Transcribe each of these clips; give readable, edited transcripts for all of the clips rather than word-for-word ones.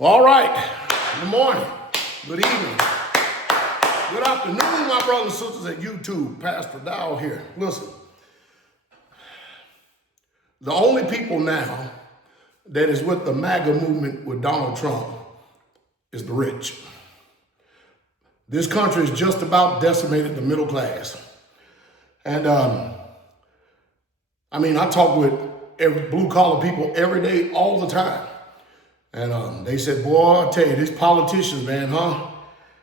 Well, all right. Good morning. Good evening. Good afternoon, my brothers and sisters at YouTube. Pastor Dowell here. Listen, the only people now that is with the MAGA movement with Donald Trump is the rich. This country is just about decimated the middle class. And I talk with blue collar people every day, all the time. And they said, boy, I tell you, these politicians, man,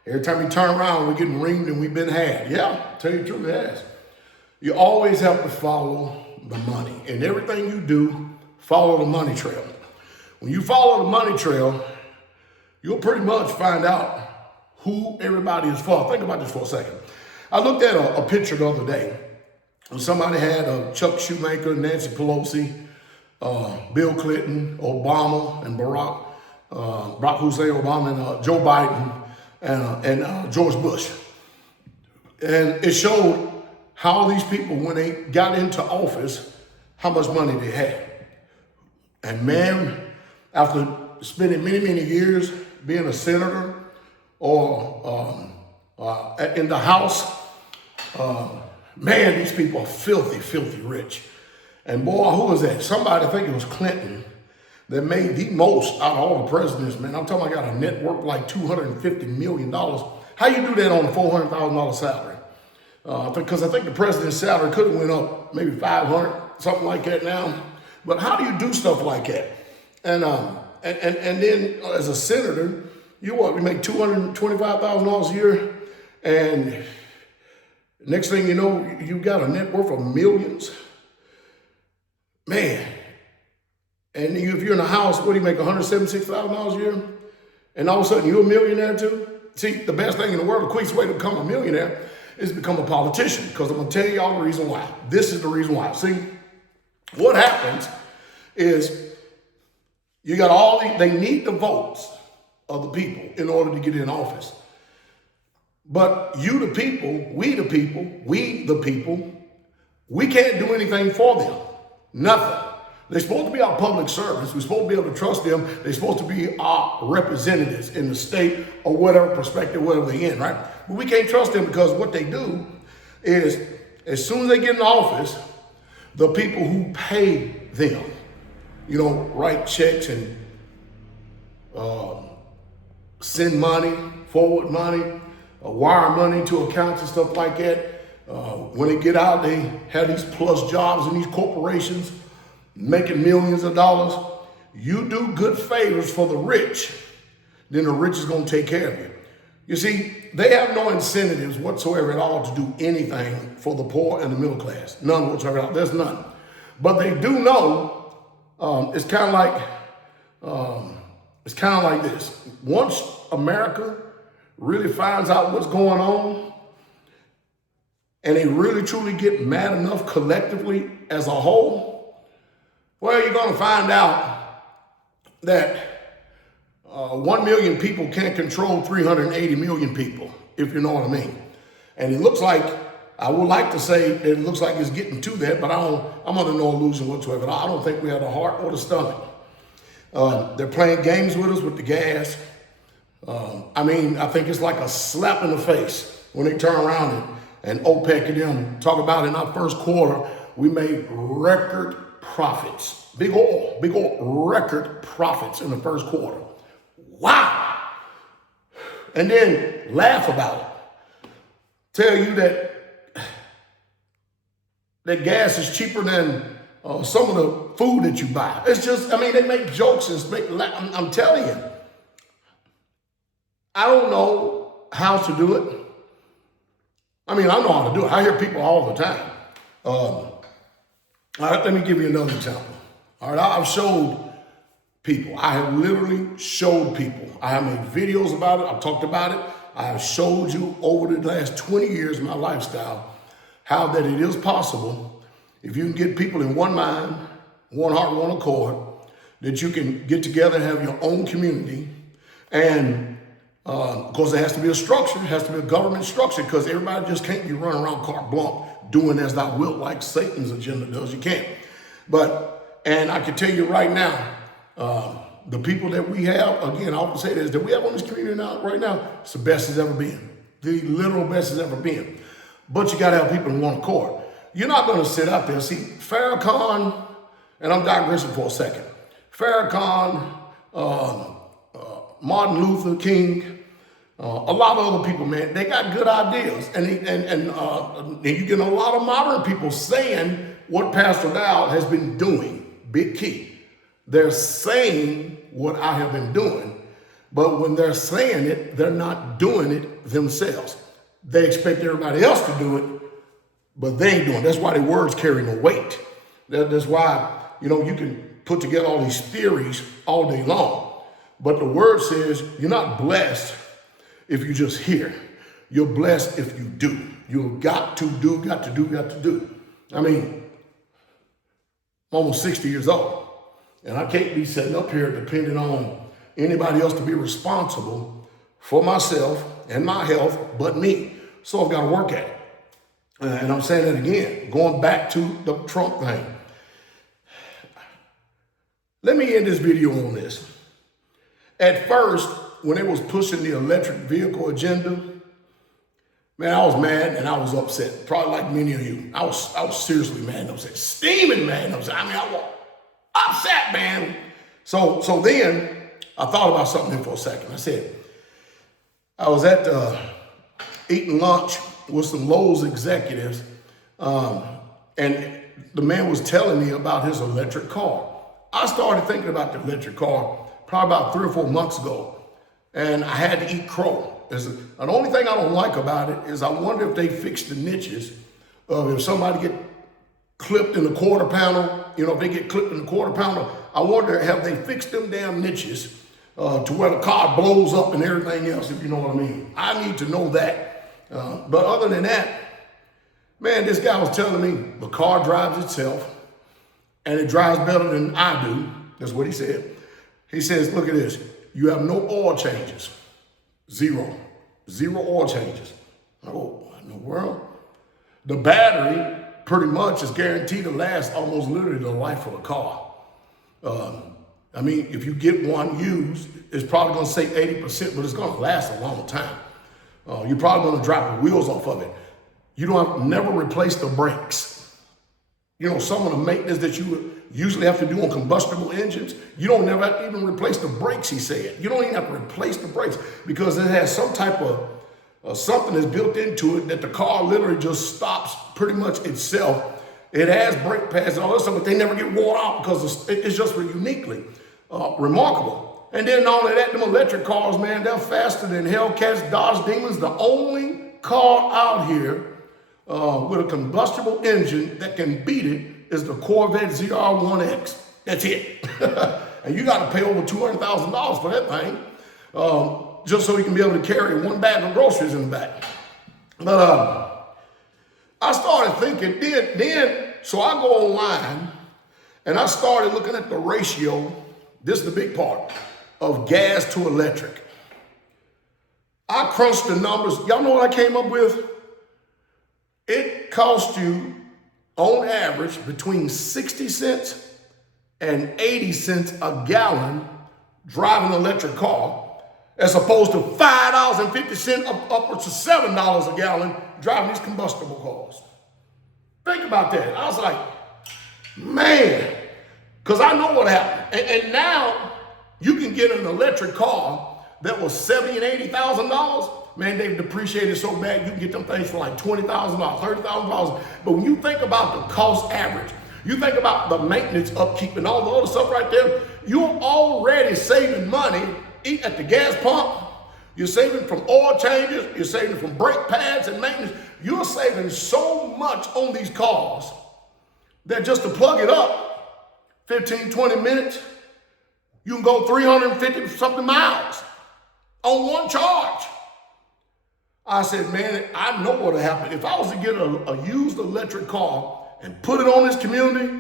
every time we turn around, we're getting ringed and we've been had. Yeah, tell you the truth, it has. You always have to follow the money. And everything you do, follow the money trail. When you follow the money trail, you'll pretty much find out who everybody is for. Think about this for a second. I looked at a picture the other day. And somebody had Chuck Schumacher, Nancy Pelosi, Bill Clinton, Obama, and Barack Hussein Obama, and Joe Biden, and George Bush. And it showed how these people, when they got into office, how much money they had. And man, after spending many, many years being a senator or in the House, man, these people are filthy, filthy rich. And boy, who was that? Somebody, I think it was Clinton, that made the most out of all the presidents, man. I'm talking about got a net worth like $250 million. How you do that on a $400,000 salary? Because I think the president's salary could have went up maybe 500, something like that now. But how do you do stuff like that? And then as a senator, you make $225,000 a year, and next thing you know, you got a net worth of millions. Man, and if you're in a house, what do you make, $176,000 a year? And all of a sudden you're a millionaire too? See, the best thing in the world, the quickest way to become a millionaire is to become a politician, because I'm gonna tell y'all the reason why. This is the reason why. See, what happens is you got they need the votes of the people in order to get in office. But you the people, we the people, we can't do anything for them. Nothing. They're supposed to be our public servants. We're supposed to be able to trust them. They're supposed to be our representatives in the state or whatever perspective, whatever they're in, right? But we can't trust them, because what they do is, as soon as they get in office, the people who pay them, write checks and send money, forward money, wire money to accounts and stuff like that. When they get out, they have these plus jobs in these corporations, making millions of dollars. You do good favors for the rich, then the rich is going to take care of you. You see, they have no incentives whatsoever at all to do anything for the poor and the middle class. None whatsoever. There's none. But they do know it's kind of like this. Once America really finds out what's going on, and they really truly get mad enough collectively as a whole, well, you're going to find out that 1 million people can't control 380 million people, if you know what I mean. And it looks like, I would like to say that it looks like it's getting to that, but I'm under no illusion whatsoever. I don't think we have the heart or the stomach. They're playing games with us with the gas. I think it's like a slap in the face when they turn around and OPEC and them talk about in our first quarter, we made record profits. Big oil, record profits in the first quarter. Wow. And then laugh about it. Tell you that gas is cheaper than some of the food that you buy. It's just, they make jokes and I'm telling you, I don't know how to do it. I know how to do it. I hear people all the time. All right, let me give you another example. All right, I've showed people. I have literally showed people. I have made videos about it. I've talked about it. I have showed you over the last 20 years of my lifestyle how that it is possible, if you can get people in one mind, one heart, one accord, that you can get together and have your own community. And of course, there has to be a structure. It has to be a government structure, because everybody just can't be running around carte blanche doing as thou wilt like Satan's agenda does. You can't. And I can tell you right now, the people that we have, again, I often say this, that we have on this community now, right now, it's the best it's ever been. The literal best it's ever been. But you got to have people in one accord. You're not going to sit out there. See, Farrakhan, and I'm digressing for a second. Farrakhan, Martin Luther King, a lot of other people, man, they got good ideas. And you get a lot of modern people saying what Pastor Dowell has been doing. Big key. They're saying what I have been doing, but when they're saying it, they're not doing it themselves. They expect everybody else to do it, but they ain't doing it. That's why their words carry no weight. That's why, you can put together all these theories all day long, but the word says you're not blessed if you just hear. You're blessed if you do. You've got to do, got to do, got to do. I mean, I'm almost 60 years old. And I can't be sitting up here depending on anybody else to be responsible for myself and my health but me. So I've got to work at it. And I'm saying that again, going back to the Trump thing. Let me end this video on this. At first, when they was pushing the electric vehicle agenda, man, I was mad and I was upset. Probably like many of you. I was seriously mad and upset. Steaming mad and upset. I was upset, man. So then I thought about something for a second. I said, I was at eating lunch with some Lowe's executives, and the man was telling me about his electric car. I started thinking about the electric car probably about 3 or 4 months ago, and I had to eat crow. The only thing I don't like about it is I wonder if they fixed the niches of if somebody get clipped in the quarter panel, if they get clipped in the quarter panel, I wonder, have they fixed them damn niches to where the car blows up and everything else, if you know what I mean. I need to know that. But other than that, man, this guy was telling me the car drives itself and it drives better than I do. That's what he said. He says, look at this. You have no oil changes. Zero oil changes. Oh, in the world? The battery pretty much is guaranteed to last almost literally the life of the car. I mean, if you get one used, it's probably going to say 80%, but it's going to last a long time. You're probably going to drop the wheels off of it. You never replace the brakes. Some of the maintenance that you usually have to do on combustible engines, you don't never have to even replace the brakes, he said. You don't even have to replace the brakes because it has some type of something that's built into it that the car literally just stops pretty much itself. It has brake pads and all that stuff, but they never get worn out because it's just uniquely remarkable. And then not only that, them electric cars, man, they're faster than Hellcats, Dodge Demons. The only car out here with a combustible engine that can beat it is the Corvette ZR1X. That's it. And you got to pay over $200,000 for that thing. Just so you can be able to carry one bag of groceries in the back. But I started thinking, so I go online and I started looking at the ratio, this is the big part, of gas to electric. I crunched the numbers. Y'all know what I came up with? It costs you, on average, between 60 cents and 80 cents a gallon driving an electric car, as opposed to $5.50 upwards to $7 a gallon driving these combustible cars. Think about that. I was like, man, because I know what happened. And now you can get an electric car that was $70,000 and $80,000. Man, they've depreciated so bad, you can get them things for like $20,000, $30,000. But when you think about the cost average, you think about the maintenance, upkeep, and all the other stuff right there, you're already saving money at the gas pump. You're saving from oil changes. You're saving from brake pads and maintenance. You're saving so much on these cars that just to plug it up, 15, 20 minutes, you can go 350 something miles on one charge. I said, man, I know what'll happen. If I was to get a used electric car and put it on this community,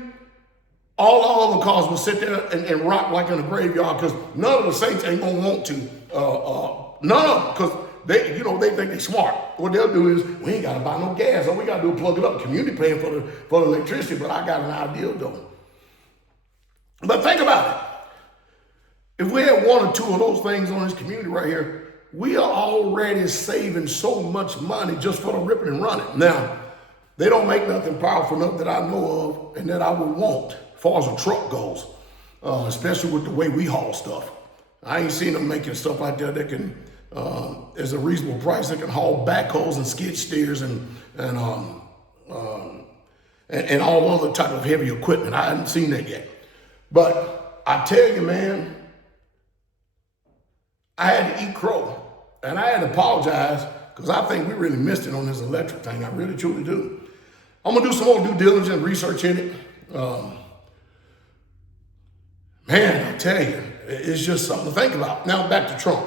all other cars will sit there and rock like in a graveyard because none of the saints ain't gonna want to. None of them, because they think they're smart. What they'll do is, we ain't gotta buy no gas. All we gotta do is plug it up. Community paying for the electricity, but I got an idea though. But think about it. If we had one or two of those things on this community right here, we are already saving so much money just for the ripping and running. Now, they don't make nothing powerful enough that I know of and that I would want as far as a truck goes, especially with the way we haul stuff. I ain't seen them making stuff like that that can, as a reasonable price, that can haul backhoes and skid steers and all other type of heavy equipment. I haven't seen that yet. But I tell you, man, I had to eat crow. And I had to apologize because I think we really missed it on this electric thing. I really, truly do. I'm going to do some more due diligence research in it. Man, I tell you, it's just something to think about. Now back to Trump.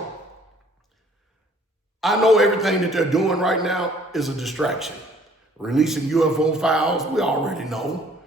I know everything that they're doing right now is a distraction. Releasing UFO files, we already know.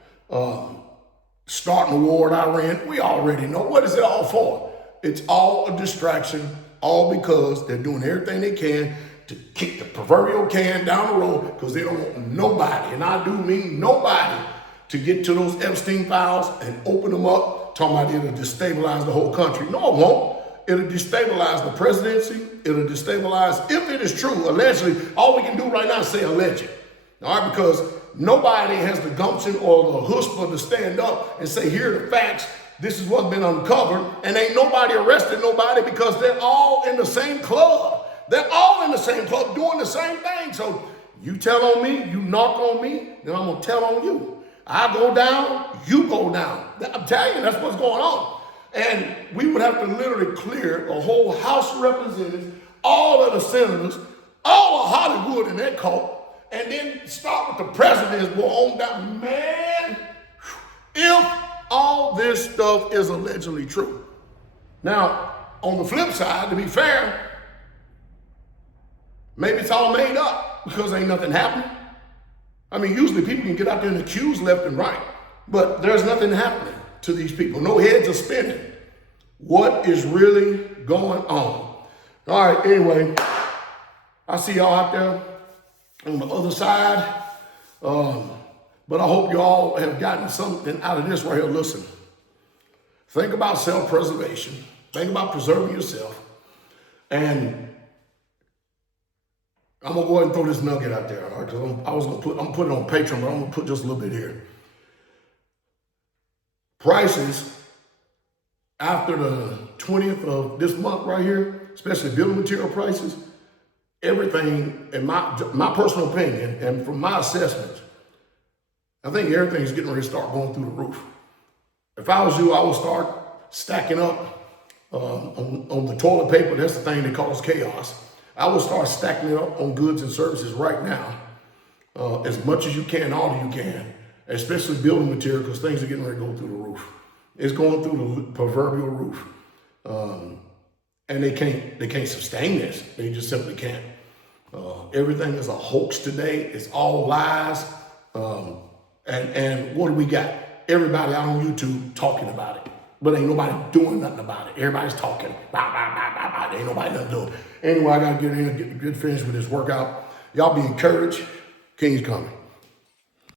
Starting a war in Iran, we already know. What is it all for? It's all a distraction, all because they're doing everything they can to kick the proverbial can down the road because they don't want nobody, and I do mean nobody, to get to those Epstein files and open them up, talking about it'll destabilize the whole country. No, it won't. It'll destabilize the presidency. It'll destabilize, if it is true, allegedly. All we can do right now is say alleged. All right, because nobody has the gumption or the chutzpah to stand up and say, here are the facts. This is what's been uncovered. And ain't nobody arrested nobody because they're all in the same club. They're all in the same club doing the same thing. So you tell on me, you knock on me, then I'm going to tell on you. I go down, you go down. I'm telling you, that's what's going on. And we would have to literally clear the whole House of Representatives, all of the senators, all of Hollywood and that cult, and then start with the presidents. Well, on down, man, if all this stuff is allegedly true. Now, on the flip side, to be fair, maybe it's all made up because ain't nothing happening. I mean, usually people can get out there and accuse left and right, but there's nothing happening to these people. No heads are spinning. What is really going on? All right, anyway, I see y'all out there on the other side. But I hope you all have gotten something out of this right here. Listen, think about self-preservation. Think about preserving yourself. And I'm going to go ahead and throw this nugget out there. All right? Because I'm going to put it on Patreon, but I'm going to put just a little bit here. Prices after the 20th of this month right here, especially building material prices, everything, in my personal opinion, and from my assessment, I think everything's getting ready to start going through the roof. If I was you, I would start stacking up on the toilet paper. That's the thing that causes chaos. I would start stacking it up on goods and services right now, as much as you can, all you can, especially building material, because things are getting ready to go through the roof. It's going through the proverbial roof. And they can't sustain this. They just simply can't. Everything is a hoax today. It's all lies. And what do we got? Everybody out on YouTube talking about it, but ain't nobody doing nothing about it. Everybody's talking. Bah, bah, bah, bah, bah. Ain't nobody nothing doing. Anyway, I got to get finished with this workout. Y'all be encouraged. King's coming.